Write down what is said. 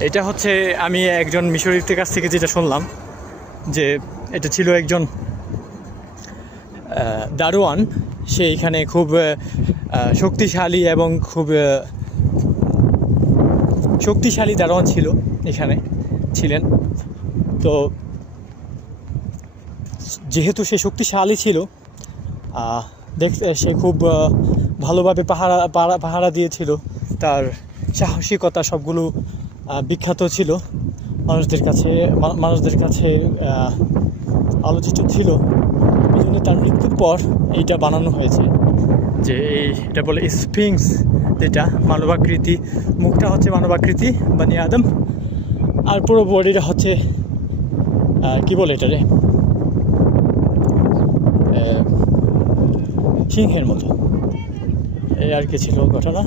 এটা হচ্ছে আমি একজন মিশরীদের কাছ থেকে যেটা শুনলাম, যে এটা ছিল একজন দারোয়ান। সে এখানে খুব শক্তিশালী এবং খুব শক্তিশালী দারোয়ান ছিল, এখানে ছিলেন। তো যেহেতু সে শক্তিশালী ছিল দেখ সে খুব ভালোভাবে পাহারা, পাহারা- দিয়েছিল, তার সাহসিকতা সবগুলো বিখ্যাত ছিল। মানুষদের কাছে মানুষদের কাছে আলোচিত ছিল। এই জন্য তার মৃত্যুর পর এইটা বানানো হয়েছে। যে এই, এটা বলে স্পিংস যেটা মানবাকৃতি, মুখটা হচ্ছে মানবাকৃতি, বানি আদম। আর পুরো বডিটা হচ্ছে কি বলে এটা রে সিংহের মতো। এই আর কি ছিল ঘটনা।